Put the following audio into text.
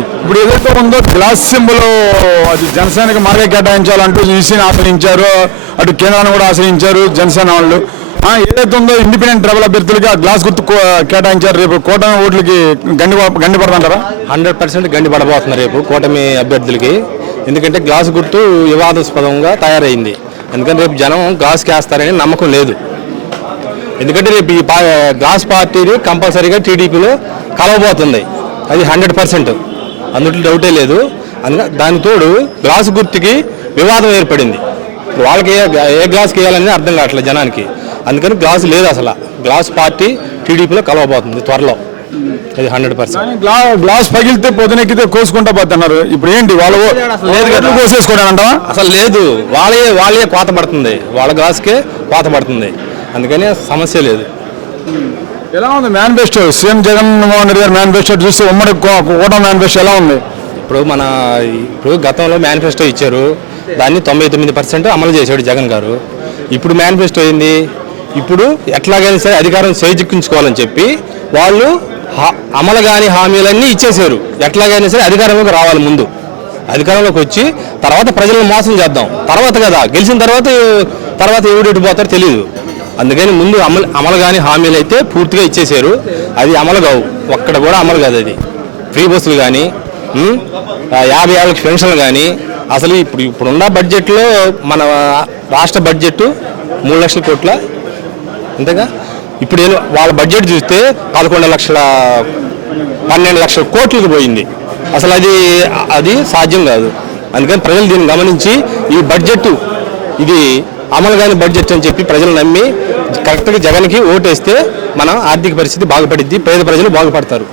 ఇప్పుడు ఏదైతే ఉందో గ్లాస్ సింబల్ అది జనసేనకి మార్గం కేటాయించాలంటూ ఈసీని ఆశ్రయించారు, అటు కేంద్రాన్ని కూడా ఆశ్రయించారు జనసేన వాళ్ళు. ఏదైతే ఉందో ఇండిపెండెంట్ ట్రబల్ అభ్యర్థులకి ఆ గ్లాస్ గుర్తు కేటాయించారు. రేపు కూటమి ఓట్లకి గండి పడదంటారా? 100% గండి పడబోతున్నారు రేపు కూటమి అభ్యర్థులకి. ఎందుకంటే గ్లాస్ గుర్తు వివాదాస్పదంగా తయారైంది. ఎందుకంటే రేపు జనం గ్లాస్కి వేస్తారని నమ్మకం లేదు. ఎందుకంటే రేపు ఈ గ్లాస్ పార్టీని కంపల్సరీగా టీడీపీలో కలవబోతుంది, అది 100%, అందులో డౌటే లేదు. అందుకని దాని తోడు గ్లాస్ గుర్తుకి వివాదం ఏర్పడింది. వాళ్ళకి ఏ గ్లాస్కి వేయాలని అర్థం కావట్లేదు జనానికి. అందుకని గ్లాస్ లేదు, అసలు గ్లాస్ పార్టీ టీడీపీలో కలవబోతుంది త్వరలో, అది 100%. గ్లాస్ పగిలితే పొద్దునెక్కితే కోసుకుంటా పోతున్నారు. ఇప్పుడు ఏంటి వాళ్ళు లేదు కదా కోసేసుకోవడానంటావా? అసలు లేదు, వాళ్ళే కోత పడుతుంది, వాళ్ళ గ్లాస్కే కోత పడుతుంది. అందుకని సమస్య లేదు. ఎలా ఉంది మేనిఫెస్టో? సీఎం జగన్మోహన్ రెడ్డి గారి మేనిఫెస్టో చూస్తే ఉమ్మడి కూటమి మేనిఫెస్టో ఎలా ఉంది? ఇప్పుడు గతంలో మేనిఫెస్టో ఇచ్చారు, దాన్ని 99% అమలు చేశాడు జగన్ గారు. ఇప్పుడు మేనిఫెస్టో అయింది, ఇప్పుడు ఎట్లాగైనా సరే అధికారం చేజిక్కించుకోవాలని చెప్పి వాళ్ళు అమలు కాని హామీలన్నీ ఇచ్చేశారు. ఎట్లాగైనా సరే అధికారంలోకి రావాలి, ముందు అధికారంలోకి వచ్చి తర్వాత ప్రజలను మోసం చేద్దాం, తర్వాత కదా గెలిచిన తర్వాత ఎవడు పోతారో తెలియదు. అందుకని ముందు అమలు కాని హామీలు అయితే పూర్తిగా ఇచ్చేశారు, అది అమలు కావు, ఒక్కడ కూడా అమలు కాదు. అది ఫ్రీ బస్సులు కానీ 50 ఏళ్ళకి పెన్షన్లు కానీ, అసలు ఇప్పుడున్న బడ్జెట్లో మన రాష్ట్ర బడ్జెట్ 3 లక్షల కోట్ల అంతేగా. ఇప్పుడు వాళ్ళ బడ్జెట్ చూస్తే 12 లక్షల కోట్లకు పోయింది. అసలు అది సాధ్యం కాదు. అందుకని ప్రజలు దీన్ని గమనించి ఈ బడ్జెట్ ఇది అమలు కాని బడ్జెట్ అని చెప్పి ప్రజలు నమ్మి కరెక్ట్గా జగన్కి ఓటేస్తే మన ఆర్థిక పరిస్థితి బాగుపడిద్ది, పేద ప్రజలు బాగుపడతారు.